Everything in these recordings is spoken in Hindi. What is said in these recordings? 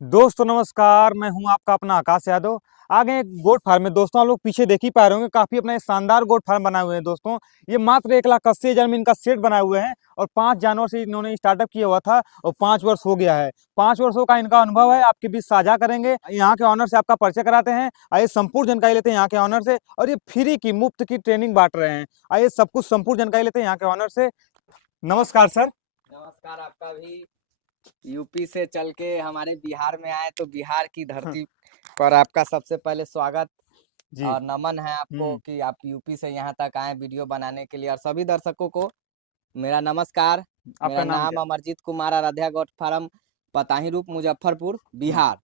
दोस्तों नमस्कार, मैं हूं आपका अपना आकाश यादव। आ गए एक गोट फार्म में। दोस्तों आप लोग पीछे देख ही पा रहे होंगे, काफी अपना एक शानदार गोट फार्म बनाए हुए हैं। दोस्तों ये मात्र 1,80,000 में इनका सेट बनाए हुए हैं और 5 जानवर से इन्होंने स्टार्टअप किया हुआ था और 5 वर्ष हो गया है। 5 वर्षों का इनका अनुभव है, आपके बीच साझा करेंगे। यहाँ के ऑनर से आपका परिचय कराते हैं। आइए संपूर्ण जानकारी लेते हैं यहाँ के ऑनर से, और ये फ्री की मुफ्त की ट्रेनिंग बांट रहे हैं। आइए सब कुछ संपूर्ण जानकारी लेते हैं यहाँ के ऑनर से। नमस्कार सर। नमस्कार। आपका भी यूपी से चल के हमारे बिहार में आए तो बिहार की धरती पर आपका सबसे पहले स्वागत जी। और नमन है आपको कि आप यूपी से यहाँ तक आए वीडियो बनाने के लिए। और सभी दर्शकों को मेरा नमस्कार। आपका मेरा नाम नाम क्या? अमरजीत कुमार, आराध्या गोट फार्म, पताही रूप, मुजफ्फरपुर, बिहार।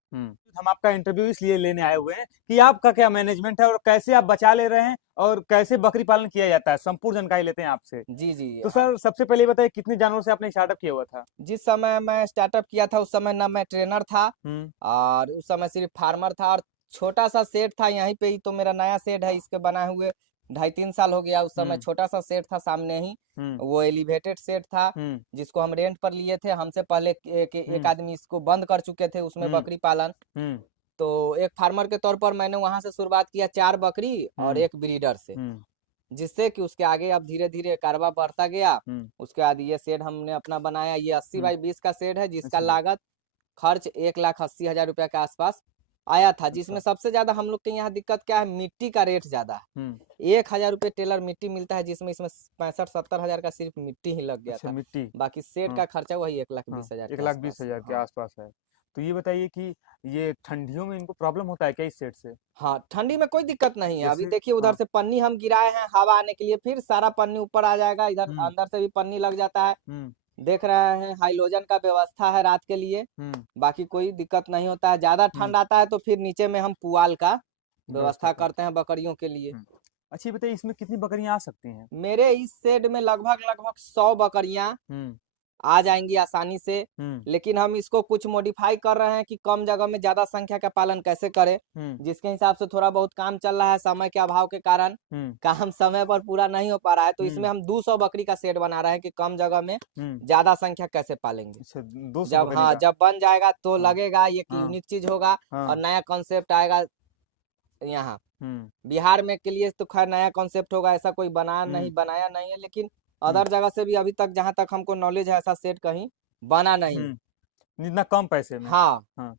हम आपका इंटरव्यू इसलिए लेने आए हुए हैं कि आपका क्या मैनेजमेंट है और कैसे आप बचा ले रहे हैं और कैसे बकरी पालन किया जाता है, संपूर्ण जानकारी लेते हैं आपसे। जी जी। तो हाँ, सर सबसे पहले बताइए कितने जानवरों से आपने स्टार्टअप किया हुआ था? जिस समय मैं स्टार्टअप किया था उस समय ना मैं ट्रेनर था हम्म। और उस समय सिर्फ फार्मर था और छोटा सा सेट था। यहीं पे ही तो मेरा नया सेट है, इसके बनाए हुए 2.5-3 साल हो गया। उस समय छोटा सा सेट था सामने ही, वो एलिवेटेड सेट था जिसको हम रेंट पर लिए थे। हमसे पहले एक आदमी इसको बंद कर चुके थे उसमें बकरी पालन। तो एक फार्मर के तौर पर मैंने वहां से शुरुआत किया 4 बकरी और एक ब्रीडर से, जिससे कि उसके आगे अब धीरे धीरे कारोबार बढ़ता गया। उसके बाद ये शेड हमने अपना बनाया। ये 80x20 का शेड है जिसका लागत खर्च 1,80,000 रुपया के आसपास आया था। जिसमें सबसे ज्यादा हम लोग के यहाँ दिक्कत क्या है, मिट्टी का रेट ज्यादा है। 1,000 रुपये टेलर मिट्टी मिलता है, जिसमें इसमें 65-70 हजार का सिर्फ मिट्टी ही लग गया था। मिट्टी। बाकी सेट का खर्चा वही 1,20,000 के 1,20,000 के आसपास। आसपास है। तो ये बताइए कि ये ठंडियों में इनको प्रॉब्लम होता है क्या इस सेट से? हाँ, ठंडी में कोई दिक्कत नहीं है। अभी जैसे देखिए उधर से पन्नी हम गिराए हैं हवा आने के लिए, फिर सारा पन्नी ऊपर आ जाएगा। इधर अंदर से भी पन्नी लग जाता है। देख रहे हैं हाइलोजन का व्यवस्था है रात के लिए। बाकी कोई दिक्कत नहीं होता है। ज्यादा ठंड आता है तो फिर नीचे में हम पुआल का व्यवस्था करते हैं बकरियों के लिए। अच्छा ये बताइए इसमें कितनी बकरियां आ सकती हैं? मेरे इस शेड में लगभग लगभग 100 बकरियां आ जाएंगी आसानी से। लेकिन हम इसको कुछ मॉडिफाई कर रहे हैं कि कम जगह में ज्यादा संख्या का पालन कैसे करें, जिसके हिसाब से थोड़ा बहुत काम चल रहा है। समय के अभाव के कारण काम समय पर पूरा नहीं हो पा रहा है, तो इसमें हम 200 बकरी का सेट बना रहे हैं कि कम जगह में ज्यादा संख्या कैसे पालेंगे। अच्छा 200 जब बकरी हाँ का। जब बन जाएगा तो लगेगा ये हाँ। यूनिक चीज होगा और नया कॉन्सेप्ट आएगा यहाँ बिहार में के लिए। तो खैर नया कॉन्सेप्ट होगा, ऐसा कोई बनाया नहीं है। लेकिन अदर जगह से भी अभी तक जहाँ तक हमको नॉलेज है ऐसा सेट कहीं बना नहीं है। इतना कम पैसे में। हाँ। हाँ।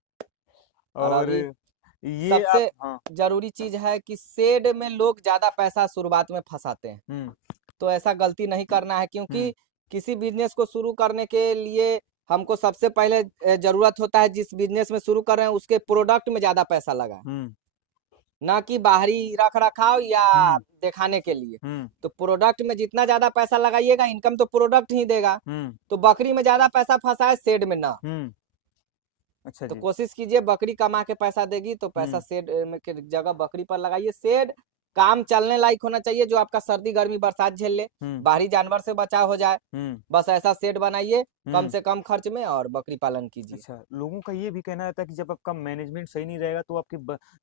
और और अभी ये आप सबसे जरूरी चीज है कि शेड में लोग ज्यादा पैसा शुरुआत में फंसाते हैं, तो ऐसा गलती नहीं करना है। क्योंकि किसी बिजनेस को शुरू करने के लिए हमको सबसे पहले जरूरत होता है, जिस बिजनेस में शुरू कर रहे हैं उसके प्रोडक्ट में ज्यादा पैसा लगाए, ना कि बाहरी रख रखाव या दिखाने के लिए। तो प्रोडक्ट में जितना ज्यादा पैसा लगाइएगा इनकम तो प्रोडक्ट ही देगा। तो बकरी में ज्यादा पैसा फंसा है, शेड में ना। अच्छा तो जी। कोशिश कीजिए बकरी कमा के पैसा देगी तो पैसा शेड में के जगह बकरी पर लगाइए। शेड काम चलने लायक होना चाहिए, जो आपका सर्दी गर्मी बरसात झेल ले, बाहरी जानवर से बचाव हो जाए। बस ऐसा शेड बनाइए कम से कम खर्च में और बकरी पालन कीजिए। अच्छा लोगों का ये भी कहना रहता है कि जब आपका मैनेजमेंट सही नहीं रहेगा तो आपके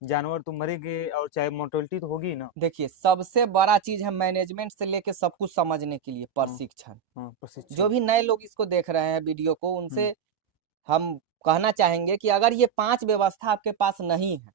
जानवर तो मरेंगे और चाहे मोर्टेलिटी तो होगी ही ना। देखिए सबसे बड़ा चीज है मैनेजमेंट से लेके सब कुछ समझने के लिए प्रशिक्षण। जो भी नए लोग इसको देख रहे हैं वीडियो को, उनसे हम कहना चाहेंगे कि अगर ये 5 व्यवस्था आपके पास नहीं है,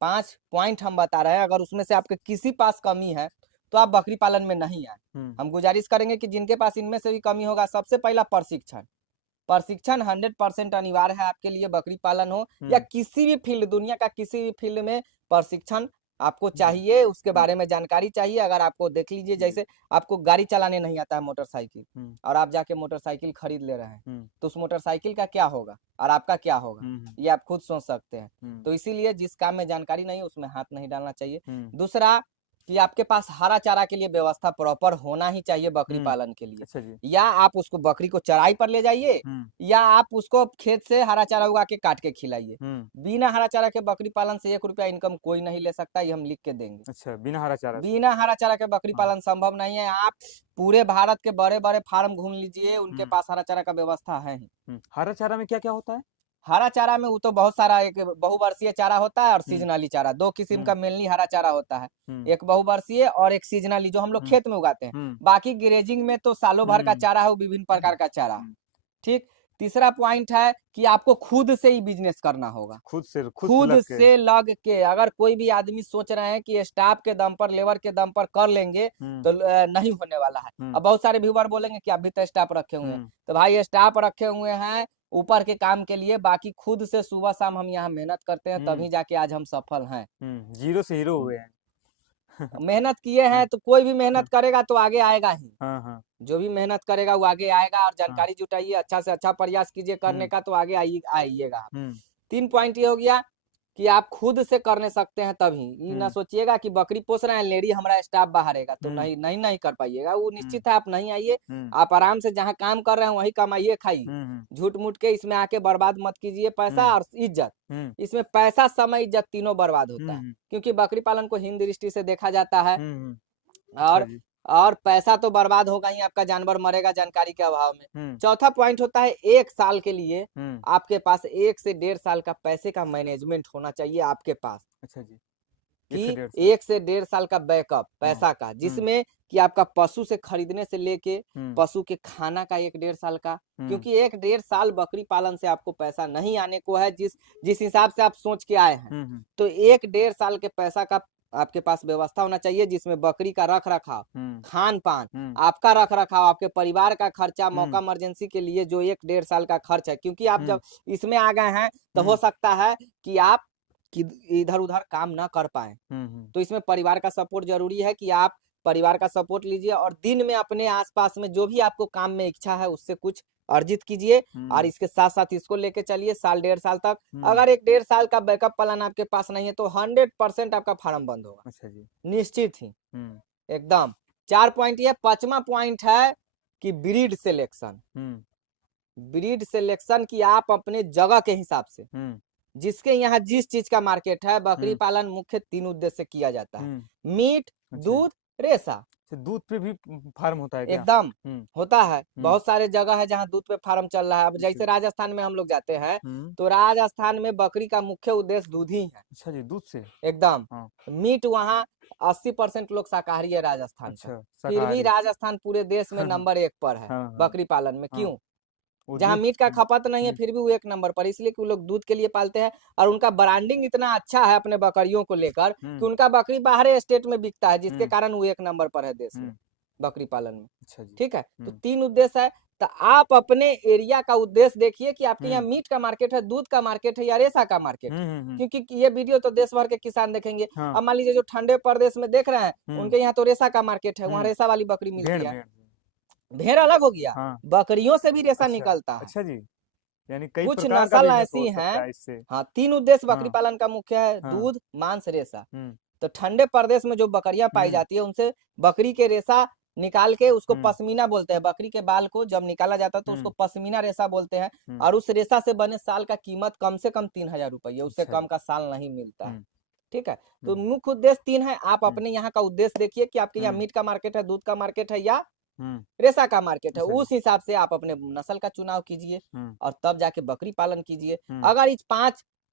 5 पॉइंट हम बता रहे हैं, अगर उसमें से आपके किसी पास कमी है तो आप बकरी पालन में नहीं आए। हम गुजारिश करेंगे कि जिनके पास इनमें से भी कमी होगा, सबसे पहला प्रशिक्षण 100% अनिवार्य है आपके लिए। बकरी पालन हो या किसी भी फील्ड, दुनिया का किसी भी फील्ड में प्रशिक्षण आपको चाहिए, उसके बारे में जानकारी चाहिए। अगर आपको देख लीजिए, जैसे आपको गाड़ी चलाने नहीं आता है मोटरसाइकिल, और आप जाके मोटरसाइकिल खरीद ले रहे हैं, तो उस मोटरसाइकिल का क्या होगा और आपका क्या होगा, ये आप खुद सोच सकते हैं। तो इसीलिए जिस काम में जानकारी नहीं है उसमें हाथ नहीं डालना चाहिए। दूसरा कि आपके पास हरा चारा के लिए व्यवस्था प्रॉपर होना ही चाहिए बकरी पालन के लिए। अच्छा जी। या आप उसको बकरी को चराई पर ले जाइए या आप उसको खेत से हरा चारा उगा के काट के खिलाइए। बिना हरा चारा के बकरी पालन से 1 रुपया इनकम कोई नहीं ले सकता, ये हम लिख के देंगे। अच्छा बिना हरा चारा से? बिना हरा चारा के बकरी पालन संभव नहीं है। आप पूरे भारत के बड़े बड़े फार्म घूम लीजिए, उनके पास हरा चारा का व्यवस्था है ही। हरा चारा में क्या क्या होता है? हरा चारा में वो तो बहुत सारा, एक बहुवर्षीय चारा होता है और सीजनली चारा, 2 किस्म का मेनली हरा चारा होता है। एक बहुवर्षीय और एक सीजनली, जो हम लोग खेत में उगाते हैं। बाकी ग्रेजिंग में तो सालों भर का चारा है, विभिन्न प्रकार का चारा। ठीक, तीसरा पॉइंट है कि आपको खुद से ही बिजनेस करना होगा, खुद खुद से लग के। अगर कोई भी आदमी सोच रहे हैं कि स्टाफ के दम पर, लेबर के दम पर कर लेंगे तो नहीं होने वाला है। अब बहुत सारे व्यूअर बोलेंगे कि आप भी तो स्टाफ रखे हुए हैं, तो भाई स्टाफ रखे हुए हैं ऊपर के काम के लिए, बाकी खुद से सुबह शाम हम यहाँ मेहनत करते हैं, तभी जाके आज हम सफल हैं। जीरो से हीरो हुए हैं। मेहनत किए हैं तो कोई भी मेहनत करेगा तो आगे आएगा ही। हाँ। जो भी मेहनत करेगा वो आगे आएगा, और जानकारी जुटाइए, अच्छा से अच्छा प्रयास कीजिए करने का, तो आगे आइएगा। 3 पॉइंट ये हो गया कि आप खुद से करने सकते हैं तभी। ये ना सोचिएगा कि बकरी पोस रहे हैं, लेडी हमारा स्टाफ बाहरेगा तो नहीं कर पाइएगा, वो निश्चित है। आप नहीं आइए, आप आराम से जहाँ काम कर रहे हैं वही कमाइए खाइए। झूठ मूठ के इसमें आके बर्बाद मत कीजिए पैसा और इज्जत। इसमें पैसा, समय, इज्जत तीनों बर्बाद होता है, क्योंकि बकरी पालन को हीन दृष्टि से देखा जाता है। और पैसा तो बर्बाद होगा ही, आपका जानवर मरेगा जानकारी के अभाव में। चौथा पॉइंट होता है 1 साल के लिए आपके पास 1 से 1.5 साल का पैसे का मैनेजमेंट होना चाहिए आपके पास। अच्छा जी, कि 1 से 1.5 साल का बैकअप पैसा का, जिसमें कि आपका पशु से खरीदने से लेके पशु के खाना का 1-1.5 साल का, क्योंकि 1-1.5 साल बकरी पालन से आपको पैसा नहीं आने को है, जिस हिसाब से आप सोच के आए हैं। तो 1-1.5 साल के पैसा का आपके पास व्यवस्था होना चाहिए, जिसमें बकरी का रख रखाव, खान पान, आपका रख रखाव, आपके परिवार का खर्चा, मौका इमरजेंसी के लिए जो 1-1.5 साल का खर्च है। क्योंकि आप जब इसमें आ गए हैं तो हो सकता है कि आप इधर उधर काम ना कर पाए, तो इसमें परिवार का सपोर्ट जरूरी है कि आप परिवार का सपोर्ट लीजिए, और दिन में अपने आसपास में जो भी आपको काम में इच्छा है उससे कुछ अर्जित कीजिए, और इसके साथ साथ इसको लेके चलिए 1-1.5 साल तक। अगर 1-1.5 साल का बैकअप प्लान आपके पास नहीं है तो 100% आपका फार्म बंद होगा। अच्छा जी, निश्चित ही एकदम। 4 पॉइंट ये। 5वां पॉइंट है कि ब्रीड सिलेक्शन। ब्रीड सिलेक्शन की आप अपने जगह के हिसाब से, जिसके यहाँ जिस चीज का मार्केट है, बकरी पालन मुख्य 3 उद्देश्य से किया जाता है: मीट, दूध, रेशा। दूध पे भी फार्म होता है क्या? एकदम होता है, बहुत सारे जगह है जहाँ दूध पे फार्म चल रहा है। अब जैसे राजस्थान में हम लोग जाते हैं तो राजस्थान में बकरी का मुख्य उद्देश्य दूध ही है। अच्छा जी, दूध से एकदम। मीट वहाँ 80% लोग शाकाहारी है राजस्थान का, फिर भी राजस्थान पूरे देश में नंबर 1 पर है बकरी पालन में। क्यों? जहाँ मीट का खपत नहीं है फिर भी वो 1 नंबर पर, इसलिए कि वो लोग दूध के लिए पालते हैं। और उनका ब्रांडिंग इतना अच्छा है अपने बकरियों को लेकर कि उनका बकरी बाहर स्टेट में बिकता है, जिसके कारण वो 1 नंबर पर है देश में बकरी पालन में। अच्छा जी, ठीक है। तो 3 उद्देश्य है, तो आप अपने एरिया का उद्देश्य देखिए कि आपके यहाँ मीट का मार्केट है, दूध का मार्केट है, या रेशा का मार्केट है। क्योंकि ये वीडियो तो देश भर के किसान देखेंगे। अब मान लीजिए जो ठंडे प्रदेश में देख रहे हैं उनके यहाँ तो रेशा का मार्केट है, वहाँ रेशा वाली बकरी मिलती है। भेड़ अलग हो गया, बकरियों से भी रेशा निकलता है। अच्छा जी, यानी कई कुछ प्रकार नस्ल ऐसी हैं। हाँ, 3 उद्देश्य बकरी पालन का मुख्य है: दूध, मांस, रेशा। तो ठंडे प्रदेश में जो बकरियां पाई जाती है उनसे बकरी के रेशा निकाल के, उसको पश्मीना बोलते हैं। बकरी के बाल को जब निकाला जाता है तो उसको पश्मीना रेशा बोलते हैं, और उस रेशा से बने साल का कीमत कम से कम 3000 रुपये, उससे कम का साल नहीं मिलता है। ठीक है। तो मुख्य उद्देश्य 3 है। आप अपने यहाँ का उद्देश्य देखिए कि आपके यहाँ मीट का मार्केट है, दूध का मार्केट है, या रेशा का मार्केट है। उस हिसाब से आप अपने नस्ल का चुनाव कीजिए और तब जाके बकरी पालन कीजिए। अगर इस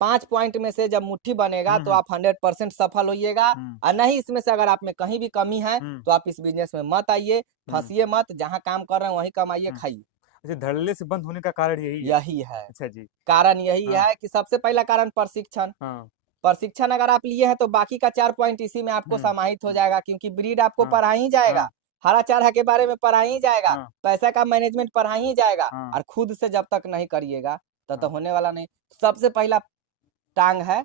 5 पॉइंट में से जब मुट्ठी बनेगा तो आप 100% सफल होइएगा। और नहीं, इसमें से अगर आप में कहीं भी कमी है तो आप इस बिजनेस में मत आइए, फंसिए मत। जहाँ काम कर रहे हैं वहीं कमाइए, खाइए। अच्छा, धड़ल्ले से बंद होने का कारण यही है। अच्छा जी, कारण यही है कि सबसे पहला कारण प्रशिक्षण। प्रशिक्षण अगर आप लिए हैं तो बाकी का 4 पॉइंट इसी में आपको समाहित हो जाएगा, क्योंकि ब्रीड आपको पढ़ा ही जाएगा, हरा चारा के बारे में पढ़ा ही जाएगा, पैसा का मैनेजमेंट पढ़ा ही जाएगा। और खुद से जब तक नहीं करिएगा तब तक होने वाला नहीं। सबसे पहला टांग है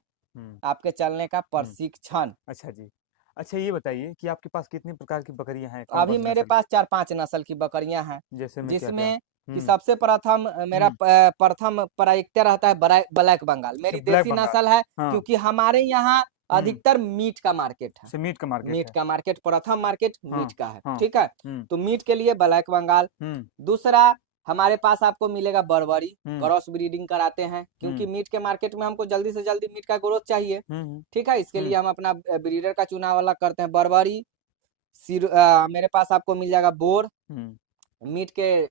आपके चलने का प्रशिक्षण। अच्छा जी। अच्छा, ये बताइए कि आपके पास कितने प्रकार की बकरियां हैं? अभी मेरे पास 4-5 नस्ल की बकरियां हैं, जिसमें कि सबसे प्रथम मेरा प्रथम प्रायिकता रहता है ब्लैक बंगाल। मेरी देसी नस्ल है, क्योंकि हमारे यहाँ अधिकतर मीट का मार्केट है। मीट का मार्केट प्रथम मार्केट मीट का है। ठीक है। तो मीट के लिए ब्लैक बंगाल। दूसरा हमारे पास आपको मिलेगा बर्बरी, क्रॉस ब्रीडिंग कराते हैं, क्योंकि मीट के मार्केट में हमको जल्दी से जल्दी मीट का ग्रोथ चाहिए। ठीक है। इसके लिए हम अपना ब्रीडर का चुनाव अलग करते हैं। बर्बरी, मेरे पास आपको मिल जाएगा बोर। मीट के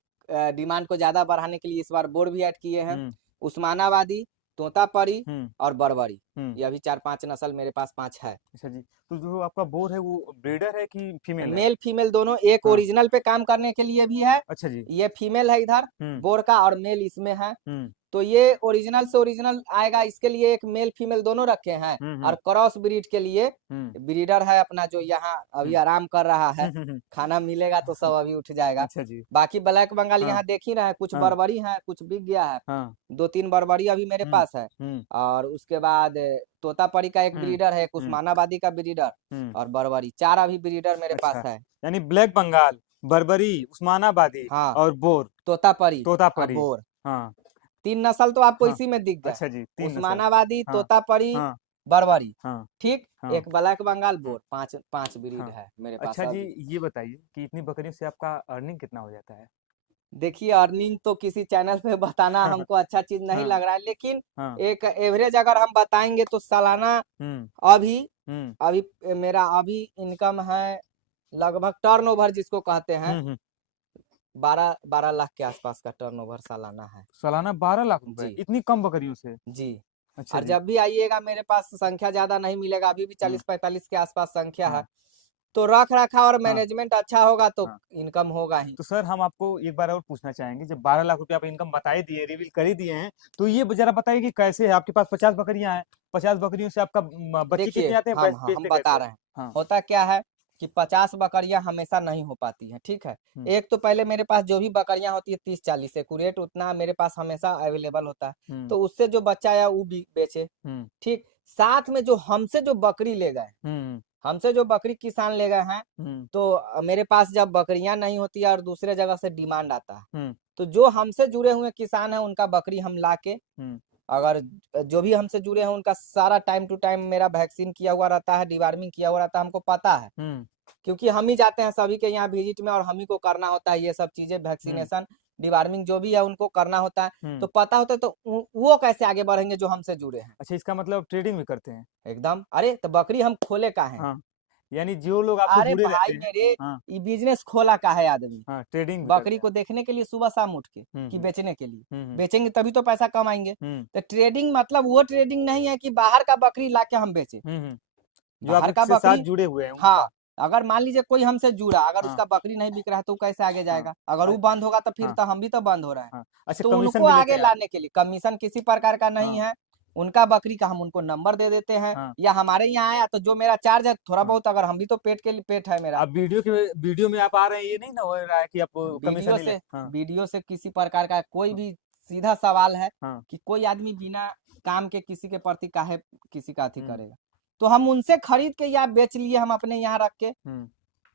डिमांड को ज्यादा बढ़ाने के लिए इस बार बोर भी ऐड किए हैं। उस्मानाबादी, तोतापरी हम्म और बरबरी। हम्म। ये अभी 4-5 नस्ल मेरे पास 5 है। अच्छा जी, तो जो आपका बोर है वो ब्रीडर है कि फीमेल है? मेल फीमेल दोनों, एक हाँ। ओरिजिनल पे काम करने के लिए भी है, अच्छा जी। ये फीमेल है इधर हम्म बोर का, और मेल इसमें है। हम्म तो ये ओरिजिनल से ओरिजिनल आएगा, इसके लिए एक मेल फीमेल दोनों रखे हैं। हम्म और क्रॉस ब्रीड के लिए हम्म ब्रीडर है अपना, जो यहाँ अभी हम्म आराम कर रहा है। हम्म। खाना मिलेगा तो सब अभी उठ जाएगा। अच्छा जी। बाकी ब्लैक बंगाल हाँ यहाँ देख ही रहे हैं, कुछ हाँ बरबरी है, कुछ बिक गया है। हाँ। 2-3 बरबरी अभी मेरे हम्म पास है। हम्म और उसके बाद तोतापरी का एक हम्म ब्रीडर है, एक हम्म उस्मानाबादी का ब्रीडर, हम्म। और बरबरी, 4 अभी ब्रीडर मेरे पास अच्छा, है। यानी ब्लैक बंगाल, बर्बरी, उस्मानाबादी हाँ, और बोर, तोतापरी और तोतापरी। बोर, हाँ 3 नस्ल तो आपको हाँ। इसी में दिख गए। अच्छा जी, 3 नस्ल। उस्मानाबादी, हाँ तोतापरी, हाँ बरबरी, हाँ ठीक। हाँ एक ब्लैक बंगाल, हाँ बोर, 5 ब्रीड हाँ। है मेरे पास अच्छा जी, अभी। ये बताइए कि इतनी बकरियों से आपका अर्निंग कितना हो जाता है? देखिए, अर्निंग तो किसी चैनल पे बताना हमको अच्छा चीज नहीं हाँ लग रहा है, लेकिन हाँ। एक एवरेज अगर हम बताएंगे तो सालाना हम्म अभी हम्म अभी मेरा अभी इनकम है लगभग, टर्नओवर जिसको कहते हैं, हम्म। 12 लाख के आसपास का टर्नओवर सालाना है। सालाना 12 लाख रुपए, जी इतनी कम बकरियों से? जी। अच्छा और जी। जब भी आइएगा मेरे पास, संख्या ज्यादा नहीं मिलेगा, अभी भी हाँ 40-45 के आसपास संख्या है। हाँ तो रख रखाव और हाँ मैनेजमेंट अच्छा होगा तो हाँ। इनकम होगा ही। तो सर हम आपको एक बार और पूछना चाहेंगे, जब 12 लाख रुपए आप इनकम बता ही दिए, रिवील कर ही दिए हैं, तो ये जरा बताइए कि कैसे है? आपके पास 50 बकरियां हैं, 50 बकरियों से आपका बच्चे देखिए, कितने आते हैं, हम बेचते बता कैसे? रहे हैं, हाँ। होता क्या है कि 50 बकरियां हमेशा नहीं हो पाती हैं, ठीक है। हम्म एक तो पहले मेरे पास जो भी बकरियां होती है 30-40 एक्यूरेट, उतना मेरे पास हमेशा अवेलेबल होता है। हम्म तो उससे जो बच्चा आया वो भी बेचे, हम्म ठीक। साथ में जो हमसे जो बकरी ले गए, हम्म हमसे जो बकरी किसान ले गए हैं, हम्म तो मेरे पास जब बकरियां नहीं होती है और दूसरे जगह से डिमांड आता है, हम्म तो जो हमसे जुड़े हुए किसान हैं उनका बकरी हम लाके, हम्म अगर जो भी हमसे जुड़े हैं उनका सारा टाइम टू टाइम मेरा वैक्सीन किया हुआ रहता है, डिवार्मिंग किया हुआ रहता है, हमको पता है। हम्म क्योंकि हम ही जाते हैं सभी के यहाँ विजिट में, और हम ही को करना होता है ये सब चीजें, हम्म वैक्सीनेशन, डिवार्मिंग जो भी है उनको करना होता है। हम्म। तो पता होता है, तो वो कैसे आगे बढ़ेंगे जो हमसे जुड़े हैं? अच्छा, इसका मतलब ट्रेडिंग भी करते हैं? एकदम। अरे तो बकरी हम खोले का है? हाँ, यानी जो लोग आपसे अरे जुड़े रहते भाई हैं। मेरे, हाँ ये बिजनेस खोला का है आदमी, हाँ, ट्रेडिंग भी बकरी करते हैं। को देखने के लिए सुबह शाम उठ के, कि हम्म बेचने के लिए। हम्म बेचेंगे तभी तो पैसा कमाएंगे। हम्म तो ट्रेडिंग मतलब वो ट्रेडिंग नहीं है कि बाहर का बकरी लाके हम बेचे। हम्म। जो बाहर का आपके साथ बकरी, जुड़े हुए हैं हाँ, उनका। अगर मान लीजिए कोई हमसे जुड़ा, अगर हाँ उसका बकरी नहीं बिक रहा है तो वो कैसे आगे हाँ जाएगा? अगर वो बंद होगा तो फिर हाँ तो हम भी तो बंद हो रहे हैं। हाँ। अच्छा, तो कमीशन उनको भी लेते आगे हैं आप? लाने के लिए कमीशन किसी प्रकार का नहीं हाँ है। उनका बकरी का हम उनको नंबर दे देते हैं, हाँ या हमारे यहाँ आया तो जो मेरा चार्ज है थोड़ा हाँ। बहुत, अगर हम भी तो पेट के लिए, पेट है मेरा। आप वीडियो में आप आ रहे हैं, ये नहीं ना हो रहा है कि आप कमीशन वीडियो नहीं ले? से हाँ वीडियो से किसी प्रकार का कोई हाँ भी, सीधा सवाल है हाँ। कि कोई आदमी बिना काम के किसी के प्रति काहे किसी का अथी हम्म करेगा? तो हम उनसे खरीद के या बेच लिए हम अपने यहाँ रख के, हम्म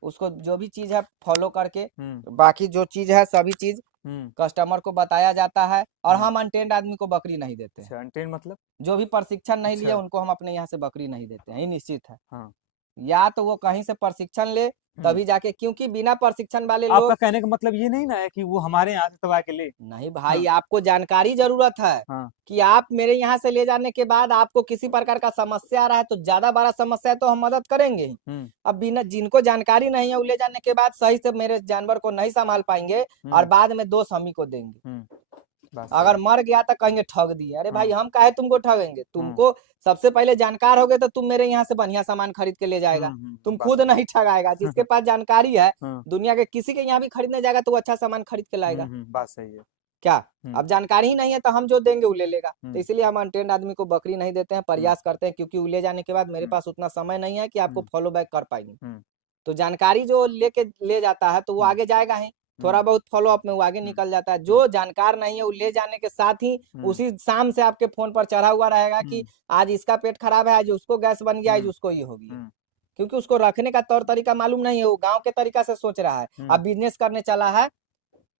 उसको जो भी चीज है फॉलो करके, हम्म बाकी जो चीज है सभी चीज हम्म कस्टमर को बताया जाता है। और हम्म। हम अनटेंड आदमी को बकरी नहीं देते हैं। अच्छा, अनटेन मतलब? जो भी प्रशिक्षण नहीं लिया अच्छा। उनको हम अपने यहाँ से बकरी नहीं देते हैं, ये निश्चित है। हाँ। या तो वो कहीं से प्रशिक्षण ले, हम्म। तभी जाके, क्योंकि बिना प्रशिक्षण वाले आपका लोग, कहने का मतलब ये नहीं ना है कि वो हमारे यहाँ से तबा के ले? नहीं भाई, हाँ आपको जानकारी जरूरत है हाँ कि आप मेरे यहाँ से ले जाने के बाद आपको किसी प्रकार का समस्या आ रहा है, तो ज्यादा बड़ा समस्या है तो हम मदद करेंगे ही। हम्म अब बिना, जिनको जानकारी नहीं है वो ले जाने के बाद सही से मेरे जानवर को नहीं संभाल पाएंगे, और हम्म बाद में दोष हम ही को देंगे। हम्म। बात सही अगर है। मर गया तो कहेंगे ठग दिए। अरे भाई, हाँ हम काहे तुमको ठगेंगे? हाँ। तुमको सबसे पहले जानकार होगे तो तुम मेरे यहाँ से बढ़िया सामान खरीद के ले जाएगा। तुम बात खुद सही। नहीं ठगाएगा। जिसके पास जानकारी है, हाँ। दुनिया के किसी के यहाँ भी खरीदने जाएगा तो वो अच्छा सामान खरीद के लाएगा। बात सही है। क्या? हम्म अब जानकारी ही नहीं है तो हम जो देंगे वो ले लेगा। तो हम्म इसलिए हम अनट्रेंड आदमी को बकरी नहीं देते हैं, हम्म प्रयास करते हैं, क्योंकि वो ले जाने के बाद मेरे हम्म पास उतना समय नहीं है कि आपको हम्म फॉलो बैक कर पाएंगे। हम्म तो जानकारी जो लेके ले जाता है तो वो हम्म आगे जाएगा ही, थोड़ा हम्म बहुत फॉलो अप में वो आगे हम्म निकल जाता है। हम्म जो जानकार नहीं है वो ले जाने के साथ ही हम्म उसी शाम से आपके फोन पर चढ़ा हुआ रहेगा कि हम्म आज इसका पेट खराब है, आज उसको गैस बन गया, आज हम्म उसको ये हो गया। हम्म क्योंकि उसको रखने का तौर तरीका मालूम नहीं है, वो गांव के तरीका से सोच रहा है। अब हम्म बिजनेस करने चला है,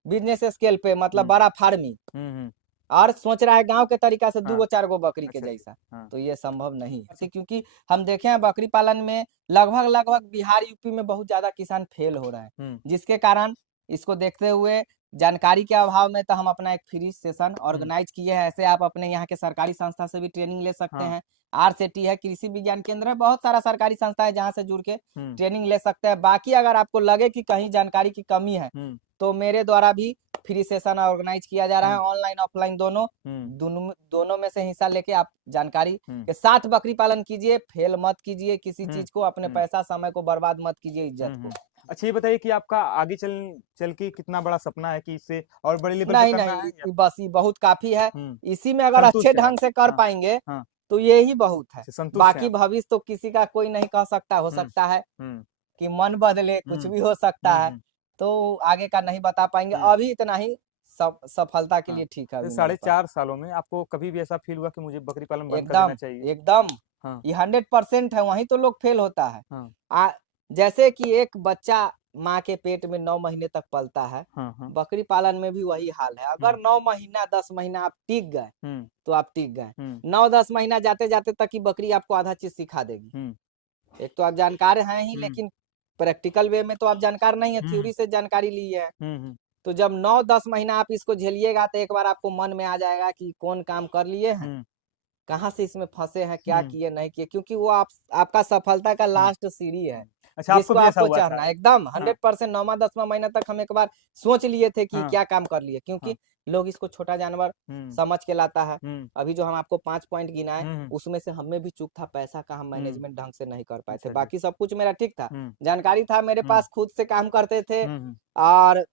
बिजनेस स्केल पे, मतलब हम्म बड़ा फार्मिंग, हम्म। और सोच रहा है गांव के तरीका से हाँ। 2-4 बकरी के अच्छा जी। जैसा। हाँ। तो ये संभव नहीं है। क्योंकि हम देखे हैं बकरी पालन में लगभग लगभग बिहार यूपी में बहुत ज्यादा किसान फेल हो रहे हैं, जिसके कारण इसको देखते हुए, जानकारी के अभाव में, तो हम अपना एक फ्री सेशन ऑर्गेनाइज किए हैं। ऐसे आप अपने यहाँ के सरकारी संस्था से भी ट्रेनिंग ले सकते हाँ। हैं। RCT है, कृषि विज्ञान केंद्र है, बहुत सारा सरकारी संस्था है जहाँ से जुड़ के ट्रेनिंग ले सकते हैं। बाकी अगर आपको लगे कि कहीं जानकारी की कमी है, तो मेरे द्वारा भी फ्री सेशन ऑर्गेनाइज किया जा रहा है, ऑनलाइन ऑफलाइन दोनों दोनों में से हिस्सा लेके आप जानकारी के साथ बकरी पालन कीजिए, फेल मत कीजिए किसी चीज को, अपने पैसा समय को बर्बाद मत कीजिए, इज्जत को। अच्छा ये बताइए कि आपका आगे चल के कितना बड़ा सपना है कि इससे और बड़े लेवल पे नहीं करना नहीं, है? बस ये बहुत काफी है, इसी में अगर संतुष्ट अच्छे है ढंग से कर हाँ, पाएंगे हाँ, तो ये ही बहुत है। संतुष्ट बाकी है भविष्य तो किसी का कोई नहीं कह सकता, हो सकता है कि मन बदले, कुछ भी हो सकता है, तो आगे का नहीं बता पाएंगे, अभी इतना ही सब सफलता के लिए ठीक है। अभी मेरे पास 4.5 सालों में आपको कभी भी ऐसा फील हुआ कि मुझे बकरी पालन बंद कर एकदम देना चाहिए? एकदम हाँ, ये 100% है, वहीं तो लोग फेल होता है। हाँ, जैसे कि एक बच्चा माँ के पेट में 9 महीने तक पलता है, हाँ, हाँ, बकरी पालन में भी वही हाल है। अगर 9 महीना 10 महीना आप टिक गए तो आप टिक गए, 9-10 महीना जाते जाते तक ही बकरी आपको आधा चीज सिखा देगी। एक तो आप जानकार हैं ही, लेकिन प्रैक्टिकल वे में तो आप जानकार नहीं है, थ्योरी से जानकारी ली है। तो जब 9-10 महीना आप इसको झेलिएगा तो एक बार आपको मन में आ जाएगा कि कौन काम कर लिए हैं, कहाँ से इसमें फंसे हैं, क्या किए नहीं किए, क्योंकि वो आपका सफलता का लास्ट सीढ़ी है। अच्छा जिसको आपको भी ऐसा आपको हुआ था? चढ़ना एकदम 100% 9वां-10वां महीना तक हम एक बार सोच लिए थे कि क्या काम कर लिए, क्योंकि लोग इसको छोटा जानवर समझ के लाता है। अभी जो हम आपको 5 पॉइंट गिनाए उसमें से हमें भी चूक था, पैसा का हम मैनेजमेंट ढंग से नहीं कर पाए थे, बाकी सब कुछ मेरा ठीक था, जानकारी था मेरे पास, खुद से काम करते थे, और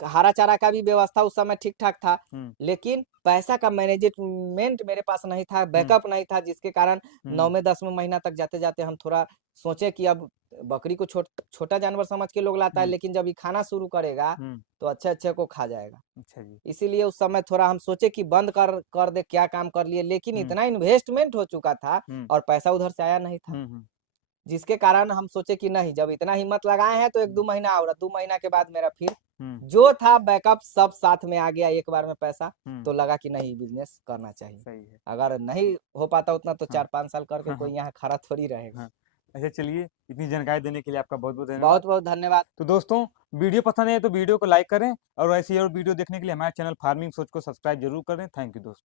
हरा चारा का भी व्यवस्था उस समय ठीक ठाक था, लेकिन पैसा का मैनेजमेंट मेरे पास नहीं था, बैकअप नहीं था, जिसके कारण 9वें-10वें महीना तक जाते जाते हम थोड़ा सोचे कि अब बकरी को छोटा जानवर समझ के लोग लाता है, लेकिन जब ये खाना शुरू करेगा तो अच्छे अच्छे को खा जाएगा। अच्छा जी। इसीलिए उस समय थोड़ा हम सोचे कि बंद कर दे, क्या काम कर लिए, लेकिन इतना इन्वेस्टमेंट हो चुका था और पैसा उधर से आया नहीं था, जिसके कारण हम सोचे कि नहीं, जब इतना हिम्मत लगाए हैं तो 1-2 महीना और 2 महीना के बाद मेरा फिर जो था बैकअप सब साथ में आ गया एक बार में पैसा, तो लगा कि नहीं बिजनेस करना चाहिए। सही है। अगर नहीं हो पाता उतना तो 4-5 साल करके कोई यहाँ खड़ा थोड़ी रहेगा। अच्छा चलिए, इतनी जानकारी देने के लिए आपका बहुत बहुत धन्यवाद। बहुत बहुत धन्यवाद। तो दोस्तों वीडियो पसंद है तो वीडियो को लाइक करें और ऐसी और वीडियो देखने के लिए हमारे चैनल फार्मिंग सोच को सब्सक्राइब जरूर करें। थैंक यू दोस्तों।